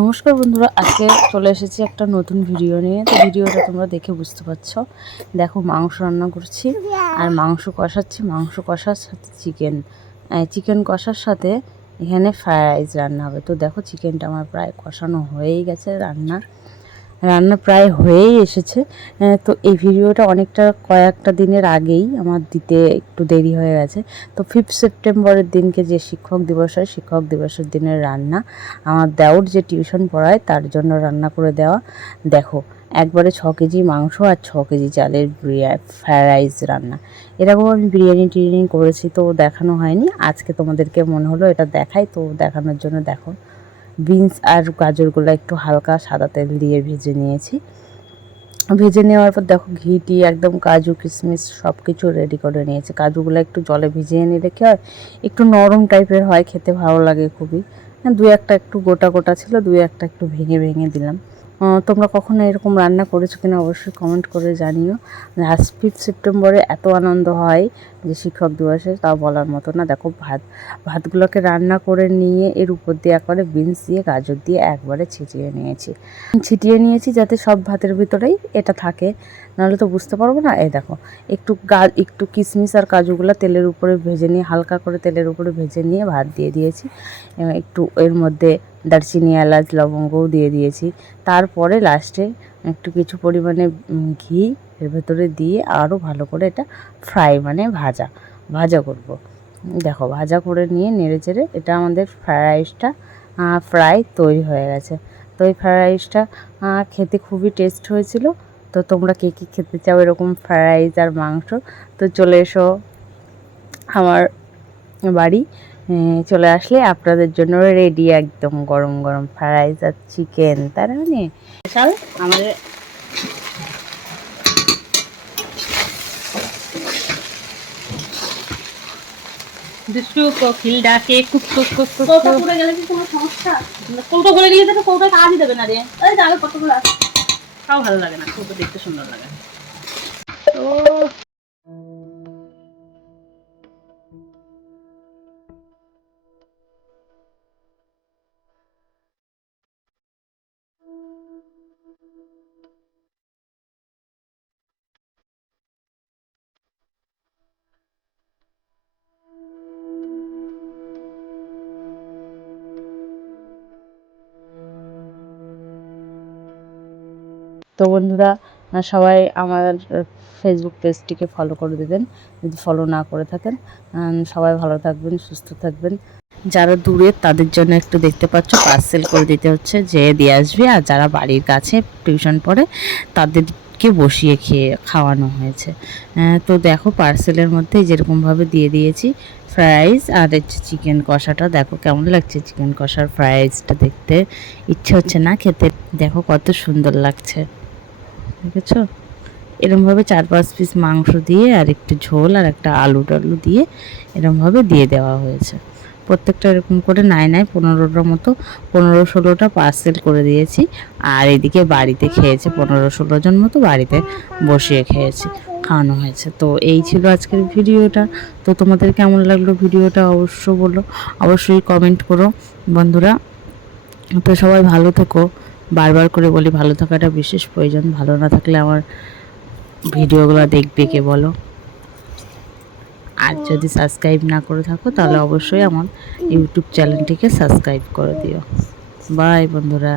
নমস্কার বন্ধুরা, আজকে চলে এসেছি একটা নতুন ভিডিও নিয়ে। তো ভিডিওটা তোমরা দেখে বুঝতে পারছো। দেখো, মাংস রান্না করছি আর মাংস কষাচ্ছি। মাংস কষার সাথে চিকেন কষার সাথে এখানে ফ্রাইড রাইস রান্না হবে। তো দেখো, চিকেনটা আমার প্রায় কষানো হয়েই গেছে, রান্না প্রায় হয়েই এসেছে। তো এই ভিডিওটা কয়েকটা দিনের আগেই আমার দিতে একটু দেরি হয়ে গেছে। তো 5 সেপ্টেম্বরের দিনকে যে শিক্ষক দিবস হয়, শিক্ষক দিবসের দিনের রান্না আমার দেওর যে টিউশন পড়ায় তার জন্য রান্না করে দেওয়া। দেখো, একবারে 6 কেজি মাংস আর 6 কেজি চালের ফ্রাইড রাইস রান্না। এরকম আমি বিরিয়ানি করেছি, তো দেখানো হয়নি। আজকে তোমাদেরকে মনে হলো এটা দেখাই, তো দেখানোর জন্য দেখো, বিনস আর গাজরগুলো একটু হালকা সাদা তেল দিয়ে ভেজে নিয়েছি। ভেজে নেওয়ার পর দেখো, ঘি একদম কাজু কিশমিশ সব কিছু রেডি করে নিয়েছি। কাজুগুলো একটু জলে ভিজিয়ে নিলে কি হয়, একটু নরম টাইপের হয়, খেতে ভালো লাগে খুবই। দুই একটা একটু গোটা গোটা ছিল, দুই একটা একটু ভেঙে ভেঙে দিলাম। তোমরা কখনো এরকম রান্না করেছো কিনা অবশ্যই কমেন্ট করে জানিও। 5 সেপ্টেম্বরে এত আনন্দ হয় যে শিক্ষক দিবসে, তা বলার মতো না। দেখো, ভাতগুলোকে রান্না করে নিয়ে এর উপর দিয়ে একবারে বিনস দিয়ে গাজর দিয়ে একবারে ছিটিয়ে নিয়েছি যাতে সব ভাতের ভিতরেই এটা থাকে, নাহলে তো বুঝতে পারবো না। এই দেখো, একটু কিশমিশ আর কাজুগুলো তেলের উপরে ভেজে নিয়ে, হালকা করে তেলের উপরে ভেজে নিয়ে ভাত দিয়ে দিয়েছি। একটু এর মধ্যে দারচিনি, এলাচ, লবঙ্গও দিয়ে দিয়েছি। তারপরে লাস্টে একটু কিছু পরিমাণে ঘি এর ভেতরে দিয়ে আরও ভালো করে এটা ভাজা করব। দেখো, ভাজা করে নিয়ে নেড়ে চেড়ে এটা আমাদের ফ্রাইড রাইসটা ফ্রাই তৈরি হয়ে গেছে। তো এই ফ্রাইড রাইসটা খেতে খুবই টেস্ট হয়েছিল। তো তোমরা কে কী খেতে চাও এরকম ফ্রাইড রাইস আর মাংস, তো চলে এসো আমার বাড়ি। চলে আসলে আপনাদের জন্য রেডি একদম গরম গরম ফ্রাইড রাইস আর চিকেন। তার মানে স্পেশাল আমাদের দুষ্টু কোকিল ডাকে কুক কুক কুক কুক। কৌটা পড়ে গেলে কি কোনো সমস্যা? কৌটা পড়ে গেলে তো কৌটা কাজই দেবে না রে। এই দাঁড়াও, কতগুলো আছে, তাও ভালো লাগে না, কৌটা দেখতে সুন্দর লাগে। তো বন্ধুরা, সবাই আমার ফেসবুক পেজটিকে ফলো করে দেবেন যদি ফলো না করে থাকেন। সবাই ভালো থাকবেন, সুস্থ থাকবেন। যারা দূরে তাদের জন্য একটু দেখতে পাচ্ছ পার্সেল করে দিতে হচ্ছে, যেয়ে দিয়ে আসবে। আর যারা বাড়ির কাছে টিউশন পড়ে তাদেরকে বসিয়ে খাওয়ানো হয়েছে। তো দেখো, পার্সেলের মধ্যে যেরকমভাবে দিয়ে দিয়েছি ফ্রাইড রাইস আর চিকেন কষাটা। দেখো কেমন লাগছে চিকেন কষার ফ্রাইড রাইসটা, দেখতে ইচ্ছে হচ্ছে না খেতে। দেখো কত সুন্দর লাগছে, দেখেছো? এরমভাবে 4-5 পিস মাংস দিয়ে আর একটু ঝোল আর একটা আলু টালু দিয়ে এরমভাবে দিয়ে দেওয়া হয়েছে। প্রত্যেকটা এরকম করে নাই 15টার মতো, 15-16টা পার্সেল করে দিয়েছি। আর এদিকে বাড়িতে খেয়েছে 15-16 জন মতো, বাড়িতে বসিয়ে খাওয়ানো হয়েছে। তো এই ছিল আজকের ভিডিওটা। তো তোমাদের কেমন লাগলো ভিডিওটা অবশ্যই কমেন্ট করো বন্ধুরা। তো সবাই ভালো থেকো। বারবার করে বলি, ভালো থাকাটা বিশেষ প্রয়োজন। ভালো না থাকলে আমার ভিডিওগুলো দেখবে কে বলো? আর যদি সাবস্ক্রাইব না করে থাকো তাহলে অবশ্যই আমার ইউটিউব চ্যানেলটিকে সাবস্ক্রাইব করে দিও। বাই বন্ধুরা।